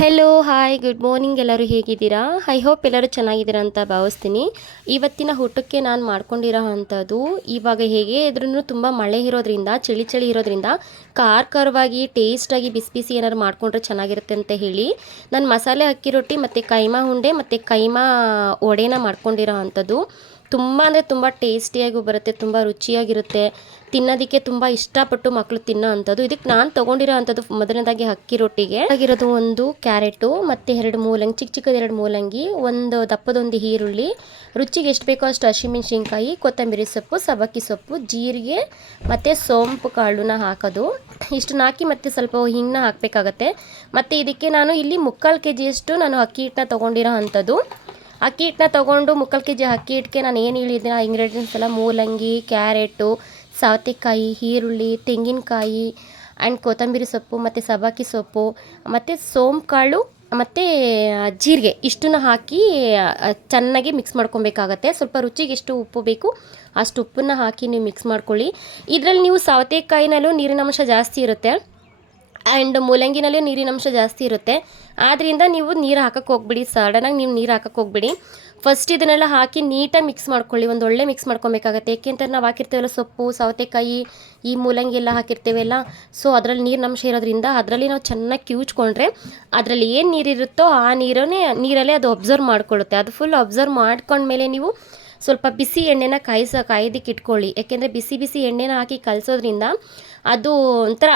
Hello hi good morning ಎಲ್ಲರೂ ಹೇಗಿದ್ದೀರಾ? I hope ಎಲ್ಲರೂ ಚೆನ್ನಾಗಿದ್ದೀರಾ ಅಂತ ಭಾವಿಸ್ತೀನಿ. ಇವತ್ತಿನ ಊಟಕ್ಕೆ ನಾನು ಮಾಡ್ಕೊಂಡಿರೋ ಅಂಥದ್ದು ಇವಾಗ ಹೇಗೆ? ಇದ್ರೂ ತುಂಬ ಮಳೆ ಇರೋದ್ರಿಂದ, ಚಳಿ ಚಳಿ ಇರೋದ್ರಿಂದ ಖಾರ ಖಾರವಾಗಿ ಟೇಸ್ಟಾಗಿ ಬಿಸಿ ಬಿಸಿ ಏನಾದ್ರು ಮಾಡ್ಕೊಂಡ್ರೆ ಚೆನ್ನಾಗಿರುತ್ತೆ ಅಂತ ಹೇಳಿ ನಾನು ಮಸಾಲೆ ಅಕ್ಕಿ ರೊಟ್ಟಿ ಮತ್ತು ಕೈಮಾ ಉಂಡೆ ಮತ್ತು ಕೈಮಾ ಒಡೆನ ಮಾಡ್ಕೊಂಡಿರೋ ಅಂಥದ್ದು. ತುಂಬ ಅಂದರೆ ತುಂಬ ಟೇಸ್ಟಿಯಾಗೂ ಬರುತ್ತೆ, ತುಂಬ ರುಚಿಯಾಗಿರುತ್ತೆ. ತಿನ್ನೋದಕ್ಕೆ ತುಂಬ ಇಷ್ಟಪಟ್ಟು ಮಕ್ಕಳು ತಿನ್ನೋ ಅಂಥದ್ದು. ಇದಕ್ಕೆ ನಾನು ತೊಗೊಂಡಿರೋ ಅಂಥದ್ದು ಮೊದಲನೇದಾಗಿ ಅಕ್ಕಿ ರೊಟ್ಟಿಗೆ. ಆಗಿರೋದು ಒಂದು ಕ್ಯಾರೆಟು, ಮತ್ತು ಎರಡು ಮೂಲಂಗಿ ಚಿಕ್ಕ ಚಿಕ್ಕದ ಎರಡು ಮೂಲಂಗಿ, ಒಂದು ದಪ್ಪದೊಂದು ಈರುಳ್ಳಿ. ರುಚಿಗೆ ಎಷ್ಟು ಬೇಕೋ ಅಷ್ಟು ಹಸಿಮೆಣ್ಸಿನ್ಕಾಯಿ ಕೊತ್ತಂಬರಿ ಸೊಪ್ಪು ಸಬ್ಬಕ್ಕಿ ಸೊಪ್ಪು, ಜೀರಿಗೆ, ಮತ್ತು ಸೋಂಪು ಕಾಳನ್ನ ಹಾಕೋದು. ಇಷ್ಟನ್ನ ಹಾಕಿ ಮತ್ತು ಸ್ವಲ್ಪ ಹಿಂಗನ್ನ ಹಾಕಬೇಕಾಗತ್ತೆ. ಮತ್ತು ಇದಕ್ಕೆ ನಾನು ಇಲ್ಲಿ ಮುಕ್ಕಾಲು ಕೆ ಜಿಯಷ್ಟು ನಾನು ಅಕ್ಕಿ ಹಿಟ್ಟನ್ನ ತೊಗೊಂಡಿರೋ ಅಂಥದ್ದು. ಅಕ್ಕಿ ಹಿಟ್ಟನ್ನ ತೊಗೊಂಡು ಮುಕ್ಕಾಲು ಕೆ ಜಿ ಅಕ್ಕಿ ಹಿಟ್ಟಿಗೆ ನಾನು ಏನು ಹೇಳಿದ್ದೀನಿ ಆ ಇಂಗ್ರೀಡಿಯೆಂಟ್ಸ್ ಎಲ್ಲ ಮೂಲಂಗಿ, ಕ್ಯಾರೆಟು ಸೌತೆಕಾಯಿ ಈರುಳ್ಳಿ, ತೆಂಗಿನಕಾಯಿ ಆ್ಯಂಡ್ ಕೊತ್ತಂಬರಿ ಸೊಪ್ಪು ಮತ್ತು ಸಬಾಕಿ ಸೊಪ್ಪು ಮತ್ತು ಸೋಂಕಾಳು ಕಾಳು ಮತ್ತು ಜೀರಿಗೆ ಇಷ್ಟನ್ನು ಹಾಕಿ ಚೆನ್ನಾಗಿ ಮಿಕ್ಸ್ ಮಾಡ್ಕೊಬೇಕಾಗತ್ತೆ. ಸ್ವಲ್ಪ ರುಚಿಗೆ ಎಷ್ಟು ಉಪ್ಪು ಬೇಕು ಅಷ್ಟು ಉಪ್ಪನ್ನು ಹಾಕಿ ನೀವು ಮಿಕ್ಸ್ ಮಾಡ್ಕೊಳ್ಳಿ. ಇದರಲ್ಲಿ ನೀವು ಸೌತೆಕಾಯಿನಲ್ಲೂ ನೀರಿನಂಶ ಜಾಸ್ತಿ ಇರುತ್ತೆ. ಆ್ಯಂಡ್ ಮೂಲಂಗಿನಲ್ಲೂ ನೀರಿನಂಶ ಜಾಸ್ತಿ ಇರುತ್ತೆ. ಆದ್ದರಿಂದ ನೀವು ನೀರು ಹಾಕಕ್ಕೆ ಹೋಗ್ಬಿಡಿ. ಸಡನ್ನಾಗಿ ನೀವು ನೀರು ಹಾಕಕ್ಕೆ ಹೋಗ್ಬಿಡಿ. ಫಸ್ಟ್ ಇದನ್ನೆಲ್ಲ ಹಾಕಿ ನೀಟಾಗಿ ಮಿಕ್ಸ್ ಮಾಡ್ಕೊಳ್ಳಿ. ಒಂದು ಒಳ್ಳೆ ಮಿಕ್ಸ್ ಮಾಡ್ಕೊಬೇಕಾಗತ್ತೆ. ಏಕೆಂತಂದ್ರೆ ನಾವು ಹಾಕಿರ್ತೇವಲ್ಲ ಸೊಪ್ಪು, ಸೌತೆಕಾಯಿ, ಈ ಮೂಲಂಗಿ ಎಲ್ಲ ಹಾಕಿರ್ತೇವಲ್ಲ ಸೊ ಅದರಲ್ಲಿ ನೀರಿನಂಶ ಇರೋದ್ರಿಂದ ಅದರಲ್ಲಿ ನಾವು ಚೆನ್ನಾಗಿ ಕಿವುಚ್ಕೊಂಡ್ರೆ ಅದರಲ್ಲಿ ಏನು ನೀರಿರುತ್ತೋ ಆ ನೀರನ್ನೇ, ನೀರಲ್ಲೇ ಅದು ಅಬ್ಸರ್ವ್ ಮಾಡ್ಕೊಳ್ಳುತ್ತೆ. ಅದು ಫುಲ್ ಅಬ್ಸರ್ವ್ ಮಾಡ್ಕೊಂಡ್ಮೇಲೆ ನೀವು ಸ್ವಲ್ಪ ಬಿಸಿ ಎಣ್ಣೆನ ಕಾಯಿಸ, ಕಾಯ್ದಿಕ್ಕೆ ಇಟ್ಕೊಳ್ಳಿ. ಯಾಕೆಂದರೆ ಬಿಸಿ ಬಿಸಿ ಎಣ್ಣೆನ ಹಾಕಿ ಕಲಸೋದ್ರಿಂದ ಅದು ಒಂಥರ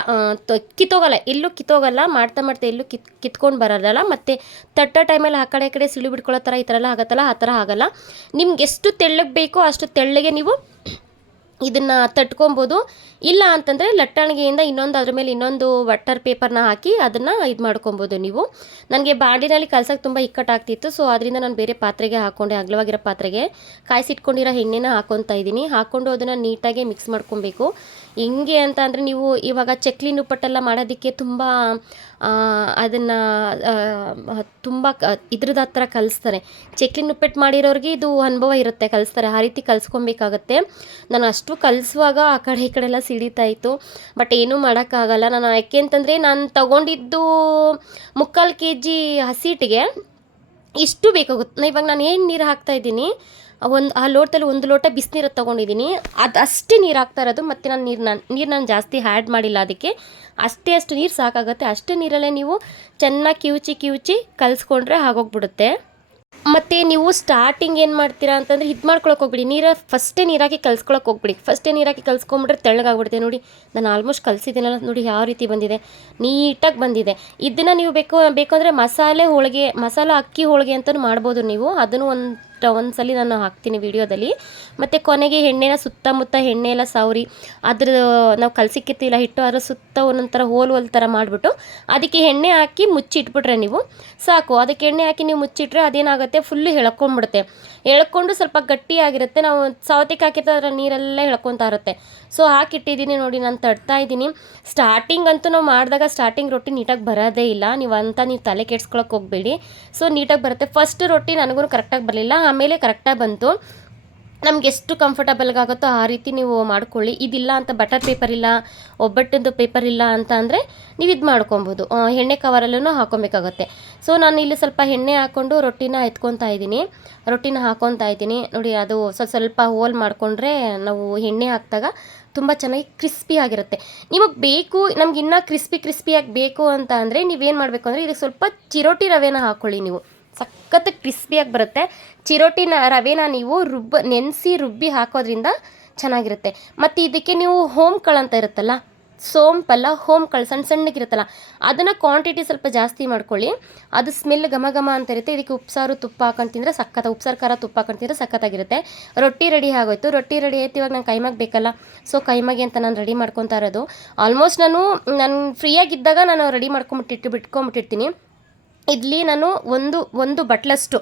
ಕಿತ್ತೋಗಲ್ಲ. ಎಲ್ಲೂ ಕಿತ್ತೋಗಲ್ಲ, ಮಾಡ್ತಾ ಮಾಡ್ತಾ ಎಲ್ಲೂ ಕಿತ್, ಕಿತ್ಕೊಂಡು ಬರೋದಲ್ಲ ಮತ್ತು ತಟ್ಟೋ ಟೈಮಲ್ಲಿ ಆ ಕಡೆ ಕಡೆ ಸಿಳು ಬಿಡ್ಕೊಳ್ಳೋ ಥರ ಈ ಥರ ಎಲ್ಲ ಆಗುತ್ತಲ್ಲ? ಆ ಥರ ಆಗಲ್ಲ. ನಿಮ್ಗೆ ಎಷ್ಟು ತೆಳ್ಳಗೆ ಬೇಕೋ ಅಷ್ಟು ತೆಳ್ಳಗೆ ನೀವು ಇದನ್ನು ತಟ್ಕೊಬೋದು. ಇಲ್ಲ ಅಂತಂದರೆ ಲಟ್ಟಣಿಗೆಯಿಂದ ಇನ್ನೊಂದು ಅದ್ರ ಮೇಲೆ ಇನ್ನೊಂದು ವಟ್ಟರ್ ಪೇಪರ್ನ ಹಾಕಿ ಅದನ್ನು ಇದು ಮಾಡ್ಕೊಬೋದು ನೀವು. ನನಗೆ ಬಾಂಡಿನಲ್ಲಿ ಕಲ್ಸೋಕ್ಕೆ ತುಂಬ ಇಕ್ಕಟ್ಟಾಗ್ತಿತ್ತು. ಸೊ ಅದರಿಂದ ನಾನು ಬೇರೆ ಪಾತ್ರೆಗೆ ಹಾಕ್ಕೊಂಡೆ ಅಗಲವಾಗಿರೋ ಪಾತ್ರೆಗೆ ಕಾಯಿಸಿಟ್ಕೊಂಡಿರೋ ಎಣ್ಣೆನ ಹಾಕ್ಕೊತಾ ಇದ್ದೀನಿ. ಹಾಕ್ಕೊಂಡು ಅದನ್ನು ನೀಟಾಗಿ ಮಿಕ್ಸ್ ಮಾಡ್ಕೊಬೇಕು. ಹೆಂಗೆ ಅಂತ ಅಂದರೆ ನೀವು ಇವಾಗ ಚಕ್ಲಿ ನುಪ್ಪಟ್ಟೆಲ್ಲ ಮಾಡೋದಕ್ಕೆ ತುಂಬ ಅದನ್ನು ತುಂಬ ಕ ಇದ್ರದ್ದು ಹತ್ರ ಕಲಿಸ್ತಾರೆ. ಚಕ್ಲಿ ನುಪ್ಪಟ್ಟು ಮಾಡಿರೋರಿಗೆ ಇದು ಅನುಭವ ಇರುತ್ತೆ, ಕಲಿಸ್ತಾರೆ. ಆ ರೀತಿ ಕಲಿಸ್ಕೊಬೇಕಾಗತ್ತೆ. ನಾನು ಅಷ್ಟು ಕಲಿಸುವಾಗ ಆ ಕಡೆ ಈ ಕಡೆ ಎಲ್ಲ ಸಿಡಿತಾ ಇತ್ತು. ಬಟ್ ಏನೂ ಮಾಡೋಕ್ಕಾಗಲ್ಲ. ನಾನು ಯಾಕೆ ಅಂತಂದರೆ ನಾನು ತಗೊಂಡಿದ್ದು ಮುಕ್ಕಾಲು ಕೆ ಜಿ ಹಸಿಟ್ಟಿಗೆ ಇಷ್ಟು ಬೇಕಾಗುತ್ತೆ. ಇವಾಗ ನಾನು ಏನು ನೀರು ಹಾಕ್ತಾ ಇದ್ದೀನಿ? ಒಂದು, ಆ ಲೋಟದಲ್ಲಿ ಒಂದು ಲೋಟ ಬಿಸಿನೀರು ತೊಗೊಂಡಿದ್ದೀನಿ ಅದು ಅಷ್ಟೇ ನೀರು ಹಾಕ್ತಾ ಇರೋದು, ಮತ್ತು ನಾನು ನೀರು ನಾನು ನೀರು ನಾನು ಜಾಸ್ತಿ ಆ್ಯಡ್ ಮಾಡಿಲ್ಲ ಅದಕ್ಕೆ. ಅಷ್ಟೇ ಅಷ್ಟು ನೀರು ಸಾಕಾಗುತ್ತೆ. ಅಷ್ಟೇ ನೀರಲ್ಲೇ ನೀವು ಚೆನ್ನಾಗಿ ಕಿವುಚಿ ಕಿವುಚಿ ಕಲಿಸ್ಕೊಂಡ್ರೆ ಆಗೋಗ್ಬಿಡುತ್ತೆ. ಮತ್ತು ನೀವು ಸ್ಟಾರ್ಟಿಂಗ್ ಏನು ಮಾಡ್ತೀರಾ ಅಂತಂದರೆ ಇದು ಮಾಡ್ಕೊಳಕ್ಕೆ ಹೋಗ್ಬಿಡಿ. ನೀರು ಫಸ್ಟೇ ನೀರಾಕಿ ಕಲ್ಸ್ಕೊಳಕ್ಕೆ ಹೋಗ್ಬಿಡಿ. ಫಸ್ಟೇ ನೀರಾಕಿ ಕಲ್ಸ್ಕೊಂಬಿಟ್ರೆ ತೆಳ್ಳಗಾಗ್ಬಿಡುತ್ತೆ. ನೋಡಿ, ನಾನು ಆಲ್ಮೋಸ್ಟ್ ಕಲಿಸಿದ್ದೀನಲ್ಲ ನೋಡಿ ಯಾವ ರೀತಿ ಬಂದಿದೆ. ನೀಟಾಗಿ ಬಂದಿದೆ. ಇದನ್ನು ನೀವು ಬೇಕು ಬೇಕು ಅಂದರೆ ಮಸಾಲೆ ಹೋಳಿಗೆ, ಮಸಾಲ ಅಕ್ಕಿ ಹೋಳಿಗೆ ಅಂತಲೂ ಮಾಡ್ಬೋದು ನೀವು. ಅದನ್ನು ಒಂದು ಒಂದು ಸಲ ನಾನು ಹಾಕ್ತೀನಿ ವಿಡಿಯೋದಲ್ಲಿ. ಮತ್ತು ಕೊನೆಗೆ ಎಣ್ಣೆನ ಸುತ್ತಮುತ್ತ ಎಣ್ಣೆ ಎಲ್ಲ ಸವರಿ ಅದ್ರ ನಾವು ಕಲಸಿಕ್ಕಿತ್ತಿಲ್ಲ ಹಿಟ್ಟು, ಅದ್ರ ಸುತ್ತ ಒಂದೊಂಥರ ಥರ ಹೋಲ್ ಹೋಲ್ ಥರ ಮಾಡಿಬಿಟ್ಟು ಅದಕ್ಕೆ ಎಣ್ಣೆ ಹಾಕಿ ಮುಚ್ಚಿಟ್ಬಿಟ್ರೆ ನೀವು ಸಾಕು. ಅದಕ್ಕೆ ಎಣ್ಣೆ ಹಾಕಿ ನೀವು ಮುಚ್ಚಿಟ್ರೆ ಅದೇನಾಗುತ್ತೆ? ಫುಲ್ಲು ಎಳ್ಕೊಂಡ್ಬಿಡುತ್ತೆ. ಎಳ್ಕೊಂಡು ಸ್ವಲ್ಪ ಗಟ್ಟಿಯಾಗಿರುತ್ತೆ. ನಾವು ಸೌತೆಗೆ ಹಾಕಿರ್ತಾರೆ ಅದರ ನೀರೆಲ್ಲ ಎಳ್ಕೊತಾ ಇರುತ್ತೆ. ಸೊ ಹಾಕಿಟ್ಟಿದ್ದೀನಿ ನೋಡಿ, ನಾನು ತಡ್ತಾ ಇದ್ದೀನಿ. ಸ್ಟಾರ್ಟಿಂಗ್ ಅಂತೂ ನಾವು ಮಾಡಿದಾಗ ಸ್ಟಾರ್ಟಿಂಗ್ ರೊಟ್ಟಿ ನೀಟಾಗಿ ಬರೋದೇ ಇಲ್ಲ. ನೀವು ಅಂತ ನೀವು ತಲೆ ಕೆಡ್ಸ್ಕೊಳಕ್ಕೆ ಹೋಗಬೇಡಿ. ಸೊ ನೀಟಾಗಿ ಬರುತ್ತೆ. ಫಸ್ಟ್ ರೊಟ್ಟಿ ನನಗೂ ಕರೆಕ್ಟಾಗಿ ಬರಲಿಲ್ಲ. ಆಮೇಲೆ ಕರೆಕ್ಟಾಗಿ ಬಂತು. ನಮ್ಗೆ ಎಷ್ಟು ಕಂಫರ್ಟಬಲ್ಗಾಗುತ್ತೋ ಆ ರೀತಿ ನೀವು ಮಾಡ್ಕೊಳ್ಳಿ. ಇದಿಲ್ಲ ಅಂತ ಬಟರ್ ಪೇಪರ್ ಇಲ್ಲ ಒಬ್ಬಟ್ಟಿಂದು ಪೇಪರ್ ಇಲ್ಲ ಅಂತ ಅಂದರೆ ನೀವು ಇದು ಮಾಡ್ಕೊಬೋದು. ಎಣ್ಣೆ ಕವರಲ್ಲೂ ಹಾಕೊಬೇಕಾಗುತ್ತೆ. ಸೊ, ನಾನು ಇಲ್ಲಿ ಸ್ವಲ್ಪ ಎಣ್ಣೆ ಹಾಕ್ಕೊಂಡು ರೊಟ್ಟಿನ ಎತ್ಕೊತಾ ಇದ್ದೀನಿ. ರೊಟ್ಟಿನ ಹಾಕೊತಾ ಇದ್ದೀನಿ. ನೋಡಿ, ಅದು ಸ್ವಲ್ಪ ಸ್ವಲ್ಪ ಹೋಲ್ ಮಾಡಿಕೊಂಡ್ರೆ ನಾವು ಎಣ್ಣೆ ಹಾಕಿದಾಗ ತುಂಬ ಚೆನ್ನಾಗಿ ಕ್ರಿಸ್ಪಿ ಆಗಿರುತ್ತೆ. ನಿಮಗೆ ಬೇಕು, ನಮ್ಗೆ ಇನ್ನೂ ಕ್ರಿಸ್ಪಿ ಕ್ರಿಸ್ಪಿಯಾಗಿ ಬೇಕು ಅಂತ ಅಂದರೆ ನೀವೇನು ಮಾಡಬೇಕು ಅಂದರೆ ಇದಕ್ಕೆ ಸ್ವಲ್ಪ ಚಿರೋಟಿ ರವೆನ ಹಾಕ್ಕೊಳ್ಳಿ ನೀವು. ಸಖತ್ ಕ್ರಿಸ್ಪಿಯಾಗಿ ಬರುತ್ತೆ. ಚಿರೋಟಿನ ರವೆನ ನೀವು ರುಬ್ಬ, ನೆನೆಸಿ ರುಬ್ಬಿ ಹಾಕೋದ್ರಿಂದ ಚೆನ್ನಾಗಿರುತ್ತೆ. ಮತ್ತು ಇದಕ್ಕೆ ನೀವು ಹೋಮ್ ಕಾಳು ಅಂತ ಇರುತ್ತಲ್ಲ ಸೋಂಪಲ್ಲ ಕಳ್ ಸಣ್ಣ ಸಣ್ಣಗಿರುತ್ತಲ್ಲ ಅದನ್ನು ಕ್ವಾಂಟಿಟಿ ಸ್ವಲ್ಪ ಜಾಸ್ತಿ ಮಾಡ್ಕೊಳ್ಳಿ. ಅದು ಸ್ಮೆಲ್ ಘಮ ಘಮ ಅಂತ ಇರುತ್ತೆ. ಇದಕ್ಕೆ ಉಪ್ಸಾರು, ತುಪ್ಪ ಹಾಕೊಂಡು ತಿಂದರೆ ಸಖತ್, ಉಪ್ಸಾರು, ಖಾರ, ತುಪ್ಪ ಹಾಕೊಂಡು ತಿಂದರೆ ಸಖತ್ತಾಗಿರುತ್ತೆ. ರೊಟ್ಟಿ ರೆಡಿ ಆಗೋಯ್ತು. ರೊಟ್ಟಿ ರೆಡಿ ಆಯ್ತು, ಇವಾಗ ನಂಗೆ ಕೈಮಾಗ ಬೇಕಲ್ಲ, ಸೊ ಕೈಮಾಗೆ ಅಂತ ನಾನು ರೆಡಿ ಮಾಡ್ಕೊತಾ ಇರೋದು. ಆಲ್ಮೋಸ್ಟ್ ನಾನು ನಾನು ಫ್ರೀಯಾಗಿದ್ದಾಗ ನಾನು ರೆಡಿ ಮಾಡ್ಕೊಂಬಿಟ್ಟಿಟ್ಟು, ಬಿಟ್ಕೊಂಬಿಟ್ಟಿರ್ತೀನಿ. ಇಡ್ಲಿ ನಾನು ಒಂದು ಒಂದು ಬಟ್ಲಷ್ಟು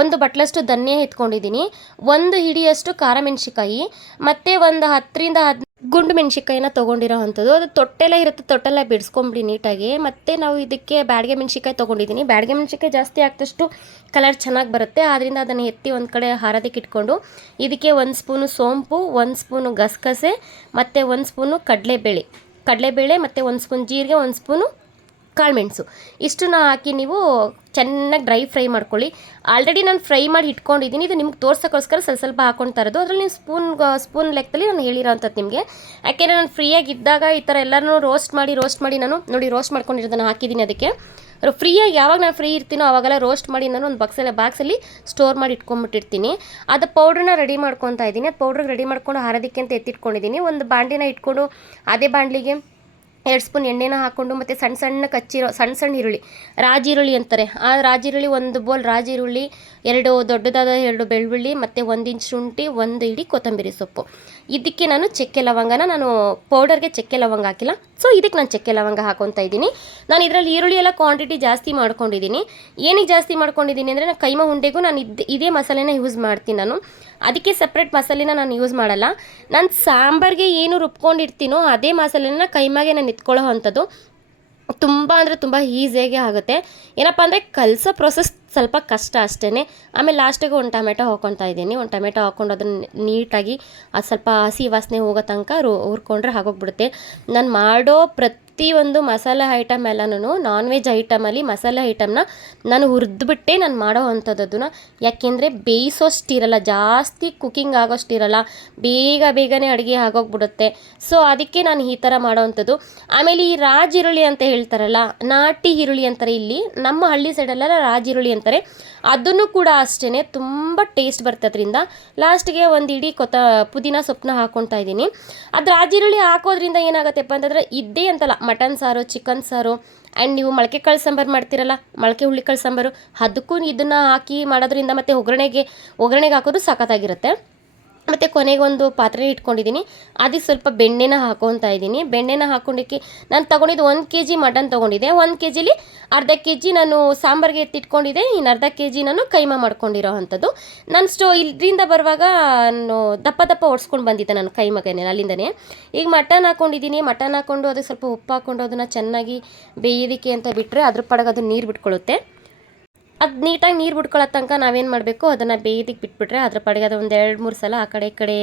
ಒಂದು ಬಟ್ಲಷ್ಟು ಧನ್ಯ ಎತ್ಕೊಂಡಿದ್ದೀನಿ. ಒಂದು ಹಿಡಿಯಷ್ಟು ಖಾರ ಮೆಣಸಿಕಾಯಿ ಮತ್ತು ಒಂದು ಹತ್ತರಿಂದ ಹದ್, ಗುಂಡು ಮೆಣಸಿಕಾಯಿನ ತೊಗೊಂಡಿರೋ ಅಂಥದ್ದು. ಅದು ತೊಟ್ಟೆಲ್ಲ ಇರುತ್ತೆ, ತೊಟ್ಟೆಲ್ಲ ಬಿಡಿಸ್ಕೊಂಬಿಡಿ ನೀಟಾಗಿ. ಮತ್ತು ನಾವು ಇದಕ್ಕೆ ಬ್ಯಾಡಿಗೆ ಮೆಣಸಿಕಾಯಿ ತೊಗೊಂಡಿದ್ದೀನಿ. ಬ್ಯಾಡಿಗೆ ಮೆಣಸಿಕಾಯಿ ಜಾಸ್ತಿ ಆಗ್ತಷ್ಟು ಕಲರ್ ಚೆನ್ನಾಗಿ ಬರುತ್ತೆ. ಆದ್ದರಿಂದ ಅದನ್ನು ಎತ್ತಿ ಒಂದು ಕಡೆ ಹಾರೋದಕ್ಕೆ ಇಟ್ಕೊಂಡು ಇದಕ್ಕೆ ಒಂದು ಸ್ಪೂನು ಸೋಂಪು, ಒಂದು ಸ್ಪೂನು ಗಸಗಸೆ, ಮತ್ತು ಒಂದು ಸ್ಪೂನು ಕಡಲೆಬೇಳೆ. ಕಡಲೆಬೇಳೆ, ಮತ್ತು ಒಂದು ಸ್ಪೂನ್ ಜೀರಿಗೆ, ಒಂದು ಸ್ಪೂನು ಕಾಳುಮೆಣಸು. ಇಷ್ಟನ್ನ ಹಾಕಿ ನೀವು ಚೆನ್ನಾಗಿ ಡ್ರೈ ಫ್ರೈ ಮಾಡ್ಕೊಳ್ಳಿ. ಆಲ್ರೆಡಿ ನಾನು ಫ್ರೈ ಮಾಡಿ ಇಟ್ಕೊಂಡಿದ್ದೀನಿ. ಇದು ನಿಮ್ಗೆ ತೋರ್ಸೋಕ್ಕೋಸ್ಕರ ಸ್ವಲ್ಪ ಸ್ವಲ್ಪ ಹಾಕ್ಕೊಳ್ತಾ ಇರೋದು ಅದರಲ್ಲಿ ನೀವು ಸ್ಪೂನ್ ಸ್ಪೂನ್ ಲೆಕ್ಕದಲ್ಲಿ ನಾನು ಹೇಳಿರೋ ಅಂಥದ್ದು ನಿಮಗೆ. ಯಾಕೆಂದರೆ ನಾನು ಫ್ರೀಯಾಗಿ ಇದ್ದಾಗ ಈ ಥರ ಎಲ್ಲರೂ ರೋಸ್ಟ್ ಮಾಡಿ ರೋಸ್ಟ್ ಮಾಡಿ ನಾನು ನೋಡಿ ರೋಸ್ಟ್ ಮಾಡ್ಕೊಂಡಿರೋದನ್ನು ಹಾಕಿದ್ದೀನಿ ಅದಕ್ಕೆ. ಫ್ರೀಯಾಗಿ ಯಾವಾಗ ನಾನು ಫ್ರೀ ಇರ್ತೀನೋ ಅವಾಗೆಲ್ಲ ರೋಸ್ಟ್ ಮಾಡಿ ನಾನು ಒಂದು ಬಾಕ್ಸಲ್ಲಿ ಬಾಕ್ಸಲ್ಲಿ ಸ್ಟೋರ್ ಮಾಡಿ ಇಟ್ಕೊಂಡ್ಬಿಟ್ಟಿರ್ತೀನಿ ಅದು ಪೌಡ್ರನ್ನ ರೆಡಿ ಮಾಡ್ಕೊತಾ ಇದ್ದೀನಿ. ಅದು ಪೌಡ್ರಿಗೆ ರೆಡಿ ಮಾಡ್ಕೊಂಡು ಹಾರೋದಕ್ಕೆ ಅಂತ ಎತ್ತಿಟ್ಕೊಂಡಿದ್ದೀನಿ. ಒಂದು ಬಾಂಡಿನ ಇಟ್ಕೊಂಡು ಅದೇ ಬಾಣಲಿಗೆ ಎರಡು ಸ್ಪೂನ್ ಎಣ್ಣೆನ ಹಾಕ್ಕೊಂಡು ಮತ್ತು ಸಣ್ಣ ಸಣ್ಣ ಕಚ್ಚಿರೋ, ಸಣ್ಣ ಸಣ್ಣ ಈರುಳ್ಳಿ, ರಾಜಿ ಈರುಳ್ಳಿ ಅಂತಾರೆ. ಆ ರಾಜಿ ಈರುಳ್ಳಿ ಒಂದು ಬೋಲ್ ರಾಜಿ ಈರುಳ್ಳಿ, ಎರಡು ದೊಡ್ಡದಾದ ಎರಡು ಬೆಳ್ಳುಳ್ಳಿ, ಮತ್ತು ಒಂದು ಇಂಚ್ ಶುಂಠಿ, ಒಂದು ಇಡೀ ಕೊತ್ತಂಬರಿ ಸೊಪ್ಪು. ಇದಕ್ಕೆ ನಾನು ಚಕ್ಕೆ ಲವಂಗನ, ನಾನು ಪೌಡರ್ಗೆ ಚಕ್ಕೆ ಲವಂಗ ಹಾಕಿಲ್ಲ. ಸೊ ಇದಕ್ಕೆ ನಾನು ಚಕ್ಕೆ ಲವಂಗ ಹಾಕೊತಾ ಇದ್ದೀನಿ. ನಾನು ಇದರಲ್ಲಿ ಈರುಳ್ಳಿ ಎಲ್ಲ ಕ್ವಾಂಟಿಟಿ ಜಾಸ್ತಿ ಮಾಡ್ಕೊಂಡಿದ್ದೀನಿ. ಏನಿಗೆ ಜಾಸ್ತಿ ಮಾಡ್ಕೊಂಡಿದ್ದೀನಿ ಅಂದರೆ ನಾನು ಕೈಮ ಉಂಡೆಗೂ ನಾನು ಇದು, ಇದೇ ಮಸಾಲೆನ ಯೂಸ್ ಮಾಡ್ತೀನಿ ನಾನು. ಅದಕ್ಕೆ ಸಪ್ರೇಟ್ ಮಸಾಲೆನ ನಾನು ಯೂಸ್ ಮಾಡಲ್ಲ. ನಾನು ಸಾಂಬಾರಿಗೆ ಏನು ರುಬ್ಕೊಂಡಿರ್ತೀನೋ ಅದೇ ಮಸಾಲೆನ ಕೈಮಾಗೆ ನಾನು ಇಟ್ಕೊಳ್ಳೋ ಅಂಥದ್ದು ತುಂಬ ಅಂದರೆ ತುಂಬ ಈಸಿಯಾಗಿ ಆಗುತ್ತೆ. ಏನಪ್ಪ ಅಂದರೆ ಕಲಸೋ ಪ್ರೊಸೆಸ್ ಸ್ವಲ್ಪ ಕಷ್ಟ ಅಷ್ಟೇ ಆಮೇಲೆ ಲಾಸ್ಟಿಗೆ ಒಂದು ಟೊಮೆಟೊ ಹಾಕ್ಕೊತಾ ಇದ್ದೀನಿ. ಒಂದು ಟೊಮೆಟೊ ಹಾಕ್ಕೊಂಡು ಅದನ್ನು ನೀಟಾಗಿ ಅದು ಸ್ವಲ್ಪ ಹಸಿ ವಾಸನೆ ಹೋಗೋ ತನಕ ರು ಹುರ್ಕೊಂಡ್ರೆ ಆಗೋಗ್ಬಿಡುತ್ತೆ. ನಾನು ಮಾಡೋ ಪ್ರತಿಯೊಂದು ಮಸಾಲೆ ಐಟಮ್ ಎಲ್ಲನೂ ನಾನ್ ವೆಜ್ ಐಟಮಲ್ಲಿ ಮಸಾಲೆ ಐಟಮ್ನ ನಾನು ಹುರಿದ್ಬಿಟ್ಟೆ ನಾನು ಮಾಡೋ ಅಂಥದ್ದನ್ನ ಯಾಕೆಂದರೆ ಬೇಯಿಸೋಷ್ಟಿರಲ್ಲ ಜಾಸ್ತಿ ಕುಕ್ಕಿಂಗ್ ಆಗೋಷ್ಟಿರಲ್ಲ ಬೇಗ ಬೇಗನೆ ಅಡುಗೆ ಆಗೋಗ್ಬಿಡುತ್ತೆ. ಸೊ ಅದಕ್ಕೆ ನಾನು ಈ ಥರ ಮಾಡೋವಂಥದ್ದು ಆಮೇಲೆ ಈ ರಾಜ್ ಈರುಳ್ಳಿ ಅಂತ ಹೇಳ್ತಾರಲ್ಲ, ನಾಟಿ ಈರುಳ್ಳಿ ಅಂತಾರೆ ಇಲ್ಲಿ. ನಮ್ಮ ಹಳ್ಳಿ ಸೈಡಲ್ಲೆಲ್ಲ ರಾಜ್ ಈರುಳ್ಳಿ ಅಂತಾರೆ. ಅದನ್ನು ಕೂಡ ಅಷ್ಟೇ ತುಂಬ ಟೇಸ್ಟ್ ಬರುತ್ತೆ ಅದರಿಂದ. ಲಾಸ್ಟ್ಗೆ ಒಂದು ಇಡೀ ಕೊತ್ತ ಪುದೀನ ಸೊಪ್ಪನ್ನ ಹಾಕ್ಕೊತಾ ಇದ್ದೀನಿ. ಅದು ರಾಜ್ ಈರುಳ್ಳಿ ಹಾಕೋದ್ರಿಂದ ಏನಾಗುತ್ತೆಪ್ಪ ಅಂತಂದರೆ ಇದ್ದೇ ಅಂತಲ್ಲ ಮಟನ್ ಸಾರು ಚಿಕನ್ ಸಾರು ಆ್ಯಂಡ್ ನೀವು ಮೊಳಕೆ ಕಾಳು ಸಾಂಬಾರು ಮಾಡ್ತೀರಲ್ಲ, ಮೊಳಕೆ ಹುಳಿಕಾಳು ಸಾಂಬಾರು, ಅದಕ್ಕೂ ಇದನ್ನು ಹಾಕಿ ಮಾಡೋದ್ರಿಂದ ಮತ್ತು ಒಗ್ಗರಣೆಗೆ ಒಗ್ಗರಣೆಗೆ ಹಾಕೋದು ಸಖತ್ತಾಗಿರುತ್ತೆ. ಮತ್ತು ಕೊನೆಗೊಂದು ಪಾತ್ರೆ ಇಟ್ಕೊಂಡಿದ್ದೀನಿ. ಅದಕ್ಕೆ ಸ್ವಲ್ಪ ಬೆಣ್ಣೆನ ಹಾಕೊತಾ ಇದ್ದೀನಿ. ಬೆಣ್ಣೆನ ಹಾಕ್ಕೊಂಡಕ್ಕೆ ನಾನು ತೊಗೊಂಡಿದ್ದು ಒಂದು ಕೆ ಜಿ ಮಟನ್ ತೊಗೊಂಡಿದ್ದೆ. ಒಂದು ಕೆ ಜಿಲಿ ಅರ್ಧ ಕೆ ಜಿ ನಾನು ಸಾಂಬಾರಿಗೆ ಎತ್ತಿಟ್ಕೊಂಡಿದ್ದೆ. ಇನ್ನು ಅರ್ಧ ಕೆ ಜಿ ನಾನು ಕೈಮ ಮಾಡ್ಕೊಂಡಿರೋ ಅಂಥದ್ದು. ನಾನು ಸ್ಟೋ ಇಲ್ಲಿಂದ ಬರುವಾಗ ನಾನು ದಪ್ಪ ದಪ್ಪ ಓಡಿಸ್ಕೊಂಡು ಬಂದಿದ್ದೆ ನಾನು ಕೈಮಗನೇ ಅಲ್ಲಿಂದನೇ. ಈಗ ಮಟನ್ ಹಾಕ್ಕೊಂಡಿದ್ದೀನಿ ಮಟನ್ ಹಾಕ್ಕೊಂಡು ಅದಕ್ಕೆ ಸ್ವಲ್ಪ ಉಪ್ಪು ಹಾಕ್ಕೊಂಡು ಅದನ್ನು ಚೆನ್ನಾಗಿ ಬೇಯೋದಕ್ಕೆ ಅಂತ ಬಿಟ್ಟರೆ ಅದ್ರ ಪಡಗ ಅದು ನೀರು ಬಿಟ್ಕೊಳ್ಳುತ್ತೆ ಅದು ನೀಟಾಗಿ ನೀರು ಬಿಟ್ಕೊಳ್ಳೋ ತನಕ ನಾವೇನು ಮಾಡಬೇಕು? ಅದನ್ನು ಬೇಯ್ದಿಗೆ ಬಿಟ್ಬಿಟ್ರೆ ಅದ್ರ ಪಡೆಗೆ ಅದು ಒಂದು ಎರಡು, ಮೂರು ಸಲ ಆ ಕಡೆ, ಈ ಕಡೆ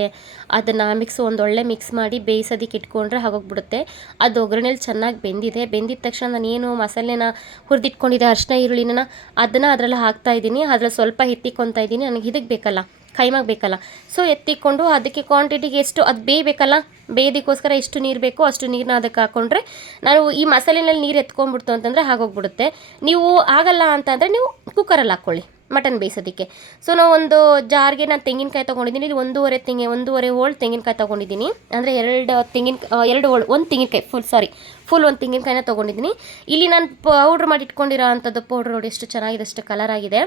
ಅದನ್ನು ಮಿಕ್ಸ್ ಒಂದೊಳ್ಳೆ ಮಿಕ್ಸ್ ಮಾಡಿ ಬೇಯಿಸೋದಕ್ಕೆ ಇಟ್ಕೊಂಡ್ರೆ ಆಗೋಗ್ಬಿಡುತ್ತೆ. ಅದು ಒಗ್ಗರಣೆಲಿ ಚೆನ್ನಾಗಿ ಬೆಂದಿದೆ. ಬೆಂದಿದ ತಕ್ಷಣ ನಾನು ಏನು ಮಸಾಲೆನ ಹುರಿದಿಟ್ಕೊಂಡಿದ್ದೆ ಅರಿಶಿನ, ಈರುಳ್ಳಿನ, ಅದನ್ನು ಅದರಲ್ಲಿ ಹಾಕ್ತಾ ಇದ್ದೀನಿ. ಅದ್ರಲ್ಲಿ ಸ್ವಲ್ಪ ಎತ್ತಿಕೊತಾ ಇದ್ದೀನಿ. ನನಗೆ ಇದಕ್ಕೆ ಬೇಕಲ್ಲ. ಕೈಮಾಗ ಬೇಕಲ್ಲ ಸೊ ಎತ್ತಿಕೊಂಡು ಅದಕ್ಕೆ ಕ್ವಾಂಟಿಟಿಗೆ ಎಷ್ಟು ಅದು ಬೇಯಬೇಕಲ್ಲ? ಬೇಯೋದಕ್ಕೋಸ್ಕರ ಎಷ್ಟು ನೀರು ಬೇಕೋ ಅಷ್ಟು ನೀರನ್ನ ಅದಕ್ಕೆ ಹಾಕ್ಕೊಂಡ್ರೆ ನಾನು ಈ ಮಸಾಲೆನಲ್ಲಿ ನೀರು ಎತ್ಕೊಂಡ್ಬಿಡ್ತು ಅಂತಂದರೆ ಹಾಗೋಗ್ಬಿಡುತ್ತೆ. ನೀವು ಆಗಲ್ಲ ಅಂತಂದರೆ ನೀವು ಕುಕ್ಕರಲ್ಲಿ ಹಾಕ್ಕೊಳ್ಳಿ ಮಟನ್ ಬೇಯಿಸೋದಕ್ಕೆ. ಸೊ ನಾವು ಒಂದು ಜಾರ್ಗೆ ನಾನು ತೆಂಗಿನಕಾಯಿ ತೊಗೊಂಡಿದ್ದೀನಿ, ಇಲ್ಲಿ ಒಂದೂವರೆ ತೆಂಗಿ, ಒಂದೂವರೆ ಹೋಳು ತೆಂಗಿನಕಾಯಿ ತೊಗೊಂಡಿದ್ದೀನಿ. ಅಂದರೆ ಎರಡು ತೆಂಗಿನ ಎರಡು ಹೋಳು, ಒಂದು ತೆಂಗಿನಕಾಯಿ ಫುಲ್ ಸಾರಿ ಫುಲ್ ಒಂದು ತೆಂಗಿನಕಾಯಿನ ತೊಗೊಂಡಿದ್ದೀನಿ. ಇಲ್ಲಿ ನಾನು ಪೌಡ್ರ್ ಮಾಡಿ ಇಟ್ಕೊಂಡಿರೋ ಅಂಥದ್ದು ಪೌಡ್ರ್ ನೋಡಿ ಎಷ್ಟು ಚೆನ್ನಾಗಿದೆ ಎಷ್ಟು ಕಲರ್ ಆಗಿದೆ.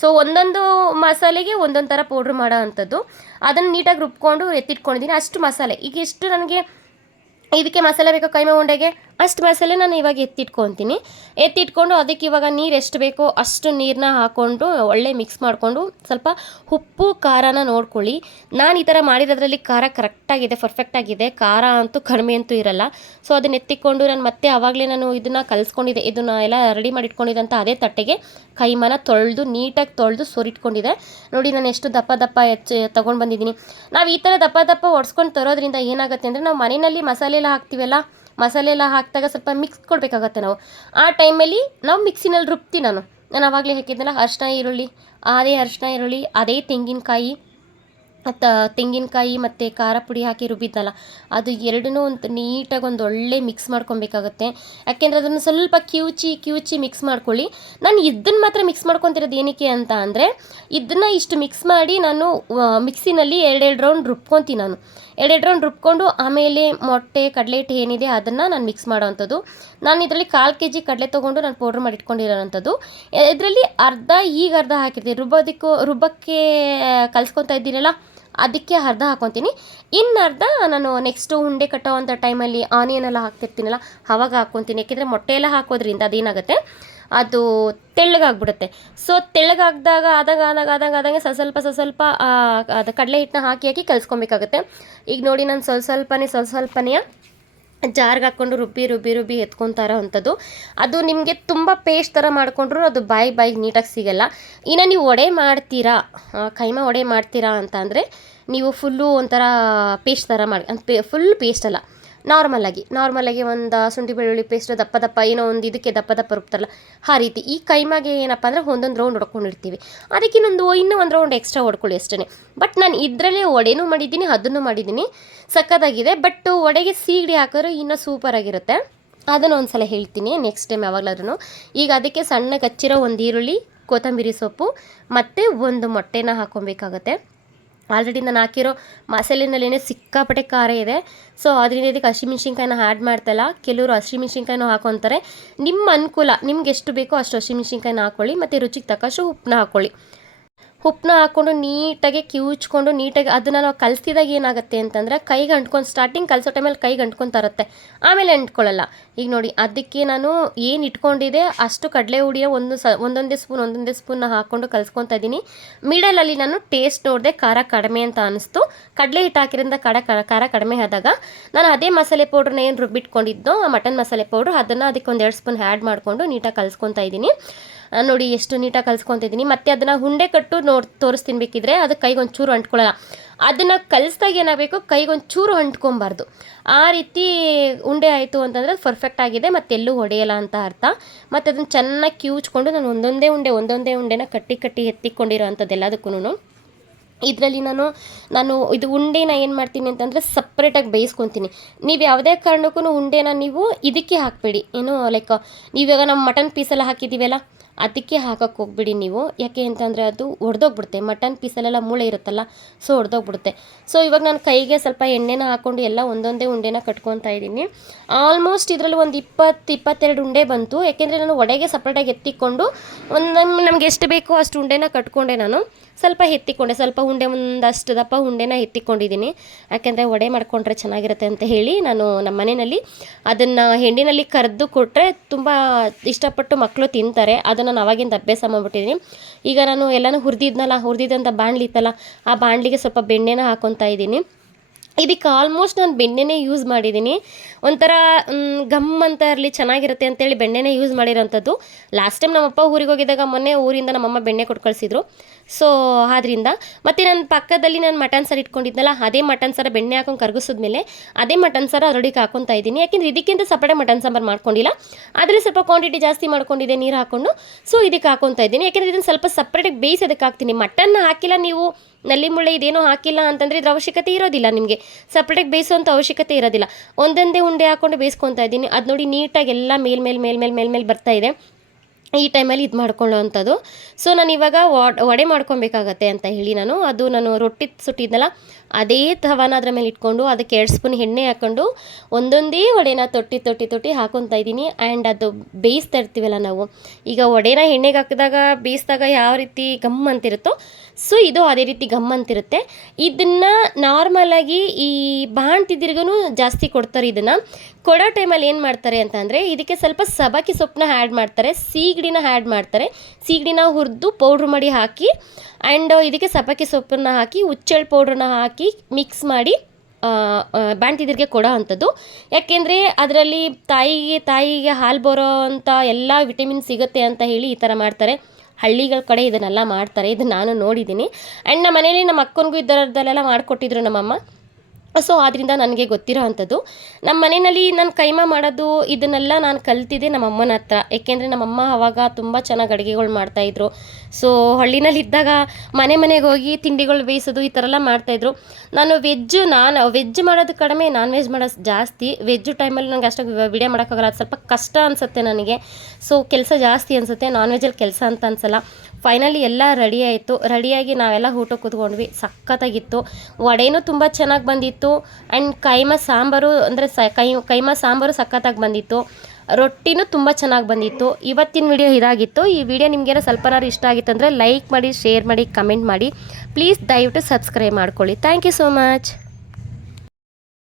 ಸೊ ಒಂದೊಂದು ಮಸಾಲೆಗೆ ಒಂದೊಂದು ಥರ ಪೌಡ್ರ್ ಮಾಡೋ ಅಂಥದ್ದು. ಅದನ್ನು ನೀಟಾಗಿ ರುಬ್ಕೊಂಡು ಎತ್ತಿಟ್ಕೊಂಡಿದ್ದೀನಿ. ಅಷ್ಟು ಮಸಾಲೆ. ಈಗ ಎಷ್ಟು ನನಗೆ, ಇದಕ್ಕೆ ಮಸಾಲೆ ಬೇಕು ಕೈಮೆ ಉಂಡೆಗೆ ಅಷ್ಟು ಮಸಾಲೆ ನಾನು ಇವಾಗ ಎತ್ತಿಟ್ಕೊತೀನಿ. ಎತ್ತಿಟ್ಕೊಂಡು ಅದಕ್ಕೆ ಇವಾಗ ನೀರು ಎಷ್ಟು ಬೇಕೋ ಅಷ್ಟು ನೀರನ್ನ ಹಾಕ್ಕೊಂಡು ಒಳ್ಳೆ ಮಿಕ್ಸ್ ಮಾಡಿಕೊಂಡು ಸ್ವಲ್ಪ ಉಪ್ಪು, ಖಾರನ ನೋಡ್ಕೊಳ್ಳಿ. ನಾನು ಈ ಥರ ಮಾಡಿರೋದ್ರಲ್ಲಿ ಖಾರ ಕರೆಕ್ಟಾಗಿದೆ ಪರ್ಫೆಕ್ಟಾಗಿದೆ ಖಾರ ಅಂತೂ ಕಡಿಮೆ ಅಂತೂ ಇರಲ್ಲ. ಸೊ ಅದನ್ನ ಎತ್ತಿಕೊಂಡು ನಾನು ಮತ್ತೆ ಆವಾಗಲೇ ನಾನು ಇದನ್ನು ಕಲಿಸ್ಕೊಂಡಿದ್ದೆ. ಇದನ್ನು ಎಲ್ಲ ರೆಡಿ ಮಾಡಿ ಇಟ್ಕೊಂಡಿದ್ದಂಥ ಅದೇ ತಟ್ಟೆಗೆ ಕೈಮನ ತೊಳೆದು, ನೀಟಾಗಿ ತೊಳೆದು ಸೊರಿಟ್ಕೊಂಡಿದೆ ನೋಡಿ, ನಾನು ಎಷ್ಟು ದಪ್ಪ ದಪ್ಪ ಹೆಚ್ಚು ತೊಗೊಂಡು ಬಂದಿದ್ದೀನಿ ನಾವು ಈ ಥರ ದಪ್ಪ ದಪ್ಪ ಒಡ್ಸ್ಕೊಂಡು ತರೋದ್ರಿಂದ ಏನಾಗುತ್ತೆ ಅಂದರೆ ನಾವು ಮನೆಯಲ್ಲಿ ಮಸಾಲೆ ಎಲ್ಲ ಹಾಕ್ತೀವಲ್ಲ ಮಸಾಲೆ ಎಲ್ಲ ಹಾಕಿದಾಗ ಸ್ವಲ್ಪ ಮಿಕ್ಸ್ ಕೊಡಬೇಕಾಗತ್ತೆ ನಾವು. ಆ ಟೈಮಲ್ಲಿ ನಾವು ಮಿಕ್ಸಿನಲ್ಲಿ ರುಬ್ತೀನಿ ನಾನು. ನಾನು ಆವಾಗಲೇ ಹಾಕಿದ್ದೆನಲ್ಲ ಅರಿಶಿನ, ಈರುಳ್ಳಿ, ಅದೇ ಅರಿಶಿನ, ಈರುಳ್ಳಿ, ಅದೇ ತೆಂಗಿನಕಾಯಿ, ಮತ್ತು ತೆಂಗಿನಕಾಯಿ ಮತ್ತು ಖಾರ ಪುಡಿ ಹಾಕಿ ರುಬ್ಬಿದ್ನಲ್ಲ, ಅದು ಎರಡನ್ನೂ ಒಂದು ನೀಟಾಗಿ ಒಂದು ಒಳ್ಳೆ ಮಿಕ್ಸ್ ಮಾಡ್ಕೊಬೇಕಾಗತ್ತೆ. ಯಾಕೆಂದರೆ ಅದನ್ನು ಸ್ವಲ್ಪ ಕಿವುಚಿ ಕಿವುಚಿ ಮಿಕ್ಸ್ ಮಾಡ್ಕೊಳ್ಳಿ. ನಾನು ಇದನ್ನು ಮಾತ್ರ ಮಿಕ್ಸ್ ಮಾಡ್ಕೊತಿರೋದು ಏನಕ್ಕೆ ಅಂತ ಅಂದರೆ ಇದನ್ನು ಇಷ್ಟು ಮಿಕ್ಸ್ ಮಾಡಿ ನಾನು ಮಿಕ್ಸಿನಲ್ಲಿ ಎರಡೆರಡು ರೌಂಡ್ ರುಬ್ಕೊತೀನಿ ನಾನು. ಎರಡೆರಡು ರೌಂಡ್ ರುಬ್ಕೊಂಡು ಆಮೇಲೆ ಮೊಟ್ಟೆ ಕಡಲೆ ಹಿಟ್ಟು ಏನಿದೆ ಅದನ್ನು ನಾನು ಮಿಕ್ಸ್ ಮಾಡೋವಂಥದ್ದು. ನಾನು ಇದರಲ್ಲಿ ಕಾಲು ಕೆ ಜಿ ಕಡಲೆ ತೊಗೊಂಡು ನಾನು ಪೌಡ್ರ್ ಮಾಡಿ ಇಟ್ಕೊಂಡಿರೋವಂಥದ್ದು ಇದರಲ್ಲಿ ಅರ್ಧ, ಈಗ ಅರ್ಧ ಹಾಕಿರ್ತೀನಿ. ರುಬ್ಬೋದಕ್ಕೂ, ರುಬ್ಬಕ್ಕೆ ಕಲ್ಸ್ಕೊತಾ ಇದ್ದೀನಲ್ಲ, ಅದಕ್ಕೆ ಅರ್ಧ ಹಾಕ್ಕೊತೀನಿ ಇನ್ನು ಅರ್ಧ ನಾನು ನೆಕ್ಸ್ಟು ಉಂಡೆ ಕಟ್ಟೋವಂಥ ಟೈಮಲ್ಲಿ ಆನಿಯನ್ ಎಲ್ಲ ಹಾಕ್ತಿರ್ತೀನಲ್ಲ, ಅವಾಗ ಹಾಕ್ಕೊತೀನಿ ಯಾಕೆಂದರೆ ಮೊಟ್ಟೆ ಎಲ್ಲ ಹಾಕೋದ್ರಿಂದ ಅದೇನಾಗುತ್ತೆ? ಅದು ತೆಳ್ಳಗಾಗ್ಬಿಡುತ್ತೆ. ಸೊ ತೆಳ್ಳಗಾಗ್ದಾಗ ಆದಾಗ ಆದಾಗ ಆದಾಗ ಆದಂಗೆ ಸ್ವಲ್ಪ ಸ್ವಲ್ಪ ಸ್ವಲ್ಪ ಅದು ಕಡಲೆ ಹಿಟ್ಟನ್ನ ಹಾಕಿ ಹಾಕಿ ಕಲಿಸ್ಕೊಬೇಕಾಗುತ್ತೆ. ಈಗ ನೋಡಿ ನಾನು ಸ್ವಲ್ಪ ಸ್ವಲ್ಪನೇ ಸ್ವಲ್ಪ ಸ್ವಲ್ಪನೇ ಜಾರ್ಗೆ ಹಾಕ್ಕೊಂಡು ರುಬ್ಬಿ ರುಬ್ಬಿ ರುಬ್ಬಿ ಎತ್ಕೊತಾರೋ ಅಂಥದ್ದು ಅದು ನಿಮಗೆ ತುಂಬ ಪೇಸ್ಟ್ ಥರ ಮಾಡಿಕೊಂಡ್ರು ಅದು ಬಾಯಿ ಬಾಯಿಗೆ ನೀಟಾಗಿ ಸಿಗಲ್ಲ. ಇನ್ನು ನೀವು ಒಡೆ ಮಾಡ್ತೀರಾ ಕೈಮ ವಡೆ ಮಾಡ್ತೀರಾ ಅಂತ ಅಂದರೆ ನೀವು ಫುಲ್ಲು ಒಂಥರ ಪೇಸ್ಟ್ ಥರ ಮಾಡಿ ಫುಲ್ ಪೇಸ್ಟ್ ಅಲ್ಲ. ನಾರ್ಮಲಾಗಿ ನಾರ್ಮಲಾಗಿ ಒಂದು ಶುಂಠಿ ಬೆಳ್ಳುಳ್ಳಿ ಪೇಸ್ಟ್ ದಪ್ಪ ದಪ್ಪ ಏನೋ ಒಂದು ಇದಕ್ಕೆ ದಪ್ಪ ದಪ್ಪ ರುಬ್ತಾರಲ್ಲ, ಆ ರೀತಿ. ಈ ಕೈಮಾಗೆ ಏನಪ್ಪ ಅಂದರೆ ಒಂದೊಂದು ರೌಂಡ್ ಹೊಡ್ಕೊಂಡಿರ್ತೀವಿ. ಅದಕ್ಕೆ ಇನ್ನೊಂದು, ಇನ್ನೂ ಒಂದು ರೌಂಡ್ ಎಕ್ಸ್ಟ್ರಾ ಹೊಡ್ಕೊಳ್ಳಿ ಅಷ್ಟೇ ಬಟ್ ನಾನು ಇದರಲ್ಲೇ ವಡೆನೂ ಮಾಡಿದ್ದೀನಿ, ಅದನ್ನು ಮಾಡಿದ್ದೀನಿ. ಸಕ್ಕತ್ತಾಗಿದೆ ಬಟ್ ವಡೆಗೆ ಸೀಗಡಿ ಹಾಕಿದ್ರೆ ಇನ್ನೂ ಸೂಪರಾಗಿರುತ್ತೆ ಅದನ್ನು ಒಂದು ಸಲ ಹೇಳ್ತೀನಿ ನೆಕ್ಸ್ಟ್ ಟೈಮ್ ಯಾವಾಗಲಾದ್ರೂ ಈಗ ಅದಕ್ಕೆ ಸಣ್ಣಗೆ ಹಚ್ಚಿರೋ ಒಂದು ಈರುಳ್ಳಿ, ಕೊತ್ತಂಬರಿ ಸೊಪ್ಪು, ಮತ್ತು ಒಂದು ಮೊಟ್ಟೆನ ಹಾಕ್ಕೊಬೇಕಾಗತ್ತೆ. ಆಲ್ರೆಡಿ ನಾನು ಹಾಕಿರೋ ಮಸಾಲೆನಲ್ಲಿನೇ ಸಿಕ್ಕಾಪಟ್ಟೆ ಖಾರ ಇದೆ. ಸೊ ಅದರಿಂದ ಇದಕ್ಕೆ ಹಸಿಮೆಣ್ಸಿನ್ಕಾಯಿನ ಆ್ಯಡ್ ಮಾಡ್ತಾಯಿಲ್ಲ ಕೆಲವರು ಹಸಿಮೆಣ್ಸಿನ್ಕಾಯಿನೂ ಹಾಕೊತಾರೆ. ನಿಮ್ಮ ಅನುಕೂಲ, ನಿಮ್ಗೆ ಎಷ್ಟು ಬೇಕೋ ಅಷ್ಟು ಹಸಿಮೆಣ್ಸಿನ್ಕಾಯಿನ ಹಾಕ್ಕೊಳ್ಳಿ ಮತ್ತು ರುಚಿಗೆ ತಕ್ಕಷ್ಟು ಉಪ್ಪನ್ನ ಹಾಕ್ಕೊಳ್ಳಿ ಉಪ್ಪನ್ನ ಹಾಕ್ಕೊಂಡು ನೀಟಾಗಿ ಕಿವುಚ್ಕೊಂಡು ನೀಟಾಗಿ ಅದನ್ನು ನಾವು ಕಲಿಸಿದಾಗ ಏನಾಗುತ್ತೆ ಅಂತಂದರೆ ಕೈಗೆ ಅಂಟ್ಕೊಂಡು ಸ್ಟಾರ್ಟಿಂಗ್ ಕಲಿಸೋ ಟೈಮಲ್ಲಿ ಕೈಗೆ ಅಂಟ್ಕೊಂಡು ತರುತ್ತೆ. ಆಮೇಲೆ ಅಂಟ್ಕೊಳ್ಳಲ್ಲ. ಈಗ ನೋಡಿ, ಅದಕ್ಕೆ ನಾನು ಏನು ಇಟ್ಕೊಂಡಿದೆ, ಅಷ್ಟು ಕಡಲೆ ಹುಡಿಯ ಒಂದು ಸ ಒಂದೊಂದೇ ಸ್ಪೂನ್ ಒಂದೊಂದೇ ಸ್ಪೂನ್ನ ಹಾಕ್ಕೊಂಡು ಕಲಿಸ್ಕೊತಾ ಇದ್ದೀನಿ ಮಿಡಲಲ್ಲಿ ನಾನು ಟೇಸ್ಟ್ ನೋಡಿದೆ ಖಾರ ಕಡಿಮೆ ಅಂತ ಅನಿಸ್ತು. ಕಡಲೆ ಹಿಟ್ಟು ಹಾಕಿರಿಂದ ಕಡ ಖಾರ ಕಡಿಮೆ ಆದಾಗ ನಾನು ಅದೇ ಮಸಾಲೆ ಪೌಡ್ರನ್ನ ಏನು ರುಬ್ಬಿಟ್ಕೊಂಡಿದ್ದೋ ಆ ಮಟನ್ ಮಸಾಲೆ ಪೌಡ್ರ್ ಅದನ್ನು ಅದಕ್ಕೆ ಒಂದು ಎರಡು ಸ್ಪೂನ್ ಆ್ಯಡ್ ಮಾಡಿಕೊಂಡು ನೀಟಾಗಿ ಕಲಿಸ್ಕೊತಾ ಇದ್ದೀನಿ ನೋಡಿ, ಎಷ್ಟು ನೀಟಾಗಿ ಕಲ್ಸ್ಕೊತಿದ್ದೀನಿ. ಮತ್ತು ಅದನ್ನು ಹುಂಡೆ ಕಟ್ಟು ನೋಡಿ ತೋರಿಸ್ತೀನಿ ಬೇಕಿದ್ರೆ, ಅದು ಕೈಗೆ ಒಂಚೂರು ಅಂಟ್ಕೊಳ್ಳಲ್ಲ. ಅದನ್ನು ಕಲಿಸ್ದಾಗ ಏನಾಗಬೇಕು, ಕೈಗೆ ಒಂಚೂರು ಅಂಟ್ಕೊಬಾರ್ದು. ಆ ರೀತಿ ಉಂಡೆ ಆಯಿತು ಅಂತಂದರೆ ಪರ್ಫೆಕ್ಟ್ ಆಗಿದೆ ಮತ್ತೆಲ್ಲೂ ಹೊಡೆಯಲ್ಲ ಅಂತ ಅರ್ಥ. ಮತ್ತು ಅದನ್ನು ಚೆನ್ನಾಗಿ ಕಿವುಚ್ಕೊಂಡು ನಾನು ಒಂದೊಂದೇ ಉಂಡೆ, ಒಂದೊಂದೇ ಉಂಡೆನ ಕಟ್ಟಿ ಕಟ್ಟಿ ಎತ್ತಿಕೊಂಡಿರೋ ಅಂಥದ್ದು ಎಲ್ಲದಕ್ಕೂ ಇದರಲ್ಲಿ ನಾನು ನಾನು ಇದು ಉಂಡೆನ ಏನು ಮಾಡ್ತೀನಿ ಅಂತಂದರೆ ಸಪ್ರೇಟಾಗಿ ಬೇಯಿಸ್ಕೊತೀನಿ. ನೀವು ಯಾವುದೇ ಕಾರಣಕ್ಕೂ ಉಂಡೆನ ನೀವು ಇದಕ್ಕೆ ಹಾಕಬೇಡಿ. ಏನು ಲೈಕ್ ನೀವಿವಾಗ ನಮ್ಮ ಮಟನ್ ಪೀಸೆಲ್ಲ ಹಾಕಿದ್ದೀವಲ್ಲ ಅದಕ್ಕೆ ಹಾಕಕ್ಕೆ ಹೋಗ್ಬಿಡಿ ನೀವು. ಯಾಕೆ ಅಂತಂದರೆ ಅದು ಒಡೆದೋಗ್ಬಿಡುತ್ತೆ. ಮಟನ್ ಪೀಸಲೆಲ್ಲ ಮೂಳೆ ಇರುತ್ತಲ್ಲ, ಸೊ ಒಡೆದೋಗ್ಬಿಡುತ್ತೆ. ಸೊ ಇವಾಗ ನಾನು ಕೈಗೆ ಸ್ವಲ್ಪ ಎಣ್ಣೆನ ಹಾಕ್ಕೊಂಡು ಎಲ್ಲ ಒಂದೊಂದೇ ಉಂಡೆನ ಕಟ್ಕೊತಾ ಇದ್ದೀನಿ. ಆಲ್ಮೋಸ್ಟ್ ಇದರಲ್ಲಿ ಒಂದು ಇಪ್ಪತ್ತು, ಇಪ್ಪತ್ತೆರಡು ಉಂಡೆ ಬಂತು. ಯಾಕೆಂದರೆ ನಾನು ಒಡೆಗೆ ಸಪ್ರೇಟಾಗಿ ಎತ್ತಿಕೊಂಡು ಒಂದು ನಮ್ಗೆ ಎಷ್ಟು ಬೇಕೋ ಅಷ್ಟು ಉಂಡೆನ ಕಟ್ಕೊಂಡೆ ನಾನು. ಸ್ವಲ್ಪ ಎತ್ತಿಕೊಂಡೆ, ಸ್ವಲ್ಪ ಉಂಡೆ ಒಂದಷ್ಟು ದಪ್ಪ ಉಂಡೆನ ಎತ್ತಿಕೊಂಡಿದ್ದೀನಿ. ಯಾಕೆಂದರೆ ವಡೆ ಮಾಡಿಕೊಂಡ್ರೆ ಚೆನ್ನಾಗಿರುತ್ತೆ ಅಂತ ಹೇಳಿ ನಾನು ನಮ್ಮ ಮನೆಯಲ್ಲಿ ಅದನ್ನು ಹೆಂಡಿನಲ್ಲಿ ಕರೆದು ಕೊಟ್ಟರೆ ತುಂಬ ಇಷ್ಟಪಟ್ಟು ಮಕ್ಕಳು ತಿಂತಾರೆ. ಅದನ್ನು ನಾನು ಅವಾಗಿಂದ ಅಭ್ಯಾಸ ಮಾಡಿಬಿಟ್ಟಿದ್ದೀನಿ ಈಗ ನಾನು ಎಲ್ಲನೂ ಹುರಿದಿದ್ನಲ್ಲ ಹುರಿದಿದ್ದಂಥ ಬಾಣಲಿ ಇತ್ತಲ್ಲ, ಆ ಬಾಣಲಿಗೆ ಸ್ವಲ್ಪ ಬೆಣ್ಣೆನ ಹಾಕೊತಾ ಇದ್ದೀನಿ. ಇದಕ್ಕೆ ಆಲ್ಮೋಸ್ಟ್ ನಾನು ಬೆಣ್ಣೆನೇ ಯೂಸ್ ಮಾಡಿದ್ದೀನಿ ಒಂಥರ ಗಮ್ ಅಂತ ಇರಲಿ ಚೆನ್ನಾಗಿರುತ್ತೆ ಅಂತೇಳಿ ಬೆಣ್ಣೆನೇ ಯೂಸ್ ಮಾಡಿರೋಂಥದ್ದು. ಲಾಸ್ಟ್ ಟೈಮ್ ನಮ್ಮಪ್ಪ ಊರಿಗೆ ಹೋಗಿದ್ದಾಗ ಮೊನ್ನೆ ಊರಿಂದ ನಮ್ಮಮ್ಮ ಬೆಣ್ಣೆ ಕೊಟ್ಟು ಕಳಿಸಿದ್ರು ಸೊ ಆದ್ರಿಂದ ಮತ್ತು ನನ್ನ ಪಕ್ಕದಲ್ಲಿ ನಾನು ಮಟನ್ ಸಾರು ಇಟ್ಕೊಂಡಿದ್ನಲ್ಲ, ಅದೇ ಮಟನ್ ಸಾರ ಬೆಣ್ಣೆ ಹಾಕೊಂಡು ಕರಗಿಸಿದ್ಮೇಲೆ ಅದೇ ಮಟನ್ ಸಾರ ಅದರೊಳಗೆ ಹಾಕೊತಾ ಇದ್ದೀನಿ. ಯಾಕೆಂದರೆ ಇದಕ್ಕಿಂತ ಸಪರೇಟ್ ಮಟನ್ ಸಾಂಬಾರು ಮಾಡ್ಕೊಂಡಿಲ್ಲ. ಆದರೆ ಸ್ವಲ್ಪ ಕ್ವಾಂಟಿಟಿ ಜಾಸ್ತಿ ಮಾಡ್ಕೊಂಡಿದೆ ನೀರು ಹಾಕ್ಕೊಂಡು ಸೊ ಇದಕ್ಕೆ ಹಾಕೊತಾ ಇದ್ದೀನಿ. ಯಾಕೆಂದರೆ ಇದನ್ನು ಸ್ವಲ್ಪ ಸಪ್ರೇಟಾಗಿ ಬೇಯಿಸಿ ಅದಕ್ಕೆ ಹಾಕ್ತೀನಿ. ಮಟನ್ ಹಾಕಿಲ್ಲ ನೀವು ನಲ್ಲಿ ಮುಳ್ಳೆ ಇದೇನೋ ಹಾಕಿಲ್ಲ ಅಂತಂದರೆ ಇದ್ರ ಅವಶ್ಯಕತೆ ಇರೋದಿಲ್ಲ ನಿಮಗೆ. ಸಪ್ರೇಟಾಗಿ ಬೇಯಿಸೋಂಥ ಅವಶ್ಯಕತೆ ಇರೋದಿಲ್ಲ. ಒಂದೊಂದೇ ಉಂಡೆ ಹಾಕ್ಕೊಂಡು ಬೇಯಿಸ್ಕೊತಾ ಇದ್ದೀನಿ. ಅದು ನೋಡಿ ನೀಟಾಗಿ ಎಲ್ಲ ಮೇಲ್ಮೇಲೆ ಮೇಲ್ಮೇಲೆ ಮೇಲ್ ಮೇಲೆ ಮೇಲ್ ಮೇಲೆ ಬರ್ತಾ ಇದೆ. ಈ ಟೈಮಲ್ಲಿ ಇದು ಮಾಡ್ಕೊಳ್ಳೋ ಅಂಥದ್ದು ಸೊ ನಾನು ಇವಾಗ ವಡೆ ಮಾಡ್ಕೊಬೇಕಾಗತ್ತೆ ಅಂತ ಹೇಳಿ ನಾನು. ಅದು ನಾನು ರೊಟ್ಟಿ ಸುಟ್ಟಿದ್ನಲ್ಲ ಅದೇ ತವನ ಅದರ ಮೇಲೆ ಇಟ್ಕೊಂಡು ಅದಕ್ಕೆ ಎರಡು ಸ್ಪೂನ್ ಎಣ್ಣೆ ಹಾಕ್ಕೊಂಡು ಒಂದೊಂದೇ ವಡೆನ ತೊಟ್ಟಿ ತೊಟ್ಟಿ ತೊಟ್ಟಿ ಹಾಕೊತಾ ಇದ್ದೀನಿ. ಆ್ಯಂಡ್ ಅದು ಬೇಯಿಸ್ತಾ ಇರ್ತೀವಲ್ಲ ನಾವು. ಈಗ ವಡೆನ ಎಣ್ಣೆಗೆ ಹಾಕಿದಾಗ ಬೇಯಿಸಿದಾಗ ಯಾವ ರೀತಿ ಗಮ್ ಅಂತಿರುತ್ತೋ, ಸೊ ಇದು ಅದೇ ರೀತಿ ಗಮ್ ಅಂತಿರುತ್ತೆ. ಇದನ್ನು ನಾರ್ಮಲಾಗಿ ಈ ಬಾಣ್ತಿದ್ದಿರ್ಗೂ ಜಾಸ್ತಿ ಕೊಡ್ತಾರೆ ಇದನ್ನು. ಕೊಡೋ ಟೈಮಲ್ಲಿ ಏನು ಮಾಡ್ತಾರೆ ಅಂತಂದರೆ ಇದಕ್ಕೆ ಸ್ವಲ್ಪ ಸಬಾಕಿ ಸೊಪ್ಪನ್ನ ಆ್ಯಡ್ ಮಾಡ್ತಾರೆ, ಸೀಗಡಿನ ಆ್ಯಡ್ ಮಾಡ್ತಾರೆ. ಸೀಗಡಿನ ಹುರಿದು ಪೌಡ್ರ್ ಮಾಡಿ ಹಾಕಿ ಆ್ಯಂಡ್ ಇದಕ್ಕೆ ಸಬಾಕಿ ಸೊಪ್ಪನ್ನು ಹಾಕಿ ಹುಚ್ಚೆಳ್ಳು ಪೌಡ್ರನ್ನ ಹಾಕಿ ಮಿಕ್ಸ್ ಮಾಡಿ ಬಾಣ್ತಿದ್ರಿಗೆ ಕೊಡೋ ಅಂಥದ್ದು. ಯಾಕೆಂದರೆ ಅದರಲ್ಲಿ ತಾಯಿಗೆ ತಾಯಿಗೆ ಹಾಲು ಬರೋ ಅಂಥ ಎಲ್ಲ ವಿಟಮಿನ್ ಸಿಗುತ್ತೆ ಅಂತ ಹೇಳಿ ಈ ಥರ ಮಾಡ್ತಾರೆ. ಹಳ್ಳಿಗಳ ಕಡೆ ಇದನ್ನೆಲ್ಲ ಮಾಡ್ತಾರೆ. ಇದನ್ನು ನಾನು ನೋಡಿದ್ದೀನಿ. ಆ್ಯಂಡ್ ನಮ್ಮ ಮನೇಲಿ ನಮ್ಮ ಅಕ್ಕನಿಗೂ ಇದರದ್ದೆಲ್ಲ ಮಾಡಿಕೊಟ್ಟಿದ್ರು ನಮ್ಮಮ್ಮ. ಸೊ ಆದ್ದರಿಂದ ನನಗೆ ಗೊತ್ತಿರೋ ಅಂಥದ್ದು. ನಮ್ಮ ಮನೆಯಲ್ಲಿ ನಾನು ಕೈಮಾ ಮಾಡೋದು, ಇದನ್ನೆಲ್ಲ ನಾನು ಕಲ್ತಿದ್ದೆ ನಮ್ಮ ಅಮ್ಮನ ಹತ್ರ. ಏಕೆಂದರೆ ನಮ್ಮಮ್ಮ ಅವಾಗ ತುಂಬ ಚೆನ್ನಾಗಿ ಅಡುಗೆಗಳು ಮಾಡ್ತಾಯಿದ್ರು ಸೊ ಹಳ್ಳಿನಲ್ಲಿ ಇದ್ದಾಗ ಮನೆ ಮನೆಗೆ ಹೋಗಿ ತಿಂಡಿಗಳು ಬೇಯಿಸೋದು ಈ ಥರ ಎಲ್ಲ ಮಾಡ್ತಾಯಿದ್ರು ನಾನು ವೆಜ್ಜು ನಾನು ವೆಜ್ ಮಾಡೋದು ಕಡಿಮೆ ನಾನ್ ವೆಜ್ ಮಾಡೋದು ಜಾಸ್ತಿ. ವೆಜ್ ಟೈಮಲ್ಲಿ ನನಗೆ ಅಷ್ಟಾಗಿ ವಿಡಿಯೋ ಮಾಡೋಕ್ಕಾಗಲ್ಲ. ಅದು ಸ್ವಲ್ಪ ಕಷ್ಟ ಅನಿಸುತ್ತೆ ನನಗೆ. ಸೊ ಕೆಲಸ ಜಾಸ್ತಿ ಅನಿಸುತ್ತೆ. ನಾನ್ ವೆಜ್ಜಲ್ಲಿ ಕೆಲಸ ಅಂತ ಅನ್ಸಲ್ಲ. ಫೈನಲಿ ಎಲ್ಲ ರೆಡಿ ಆಯಿತು. ರೆಡಿಯಾಗಿ ನಾವೆಲ್ಲ ಊಟ ಕೂತ್ಕೊಂಡ್ವಿ. ಸಖತ್ತಾಗಿತ್ತು. ವಡೆನೂ ತುಂಬ ಚೆನ್ನಾಗಿ ಬಂದಿತ್ತು. ಆ್ಯಂಡ್ ಕೈಮ ಸಾಂಬಾರು ಅಂದರೆ ಸ, ಕೈ, ಕೈಮ ಸಾಂಬಾರು ಸಖತ್ತಾಗಿ ಬಂದಿತ್ತು. ರೊಟ್ಟಿನೂ ತುಂಬ ಚೆನ್ನಾಗಿ ಬಂದಿತ್ತು. ಇವತ್ತಿನ ವಿಡಿಯೋ ಇದಾಗಿತ್ತು. ಈ ವಿಡಿಯೋ ನಿಮಗೇನೋ ಸ್ವಲ್ಪನಾರು ಇಷ್ಟ ಆಗಿತ್ತು ಅಂದರೆ ಲೈಕ್ ಮಾಡಿ ಶೇರ್ ಮಾಡಿ ಕಮೆಂಟ್ ಮಾಡಿ. ಪ್ಲೀಸ್ ದಯವಿಟ್ಟು ಸಬ್ಸ್ಕ್ರೈಬ್ ಮಾಡ್ಕೊಳ್ಳಿ. Thank you so much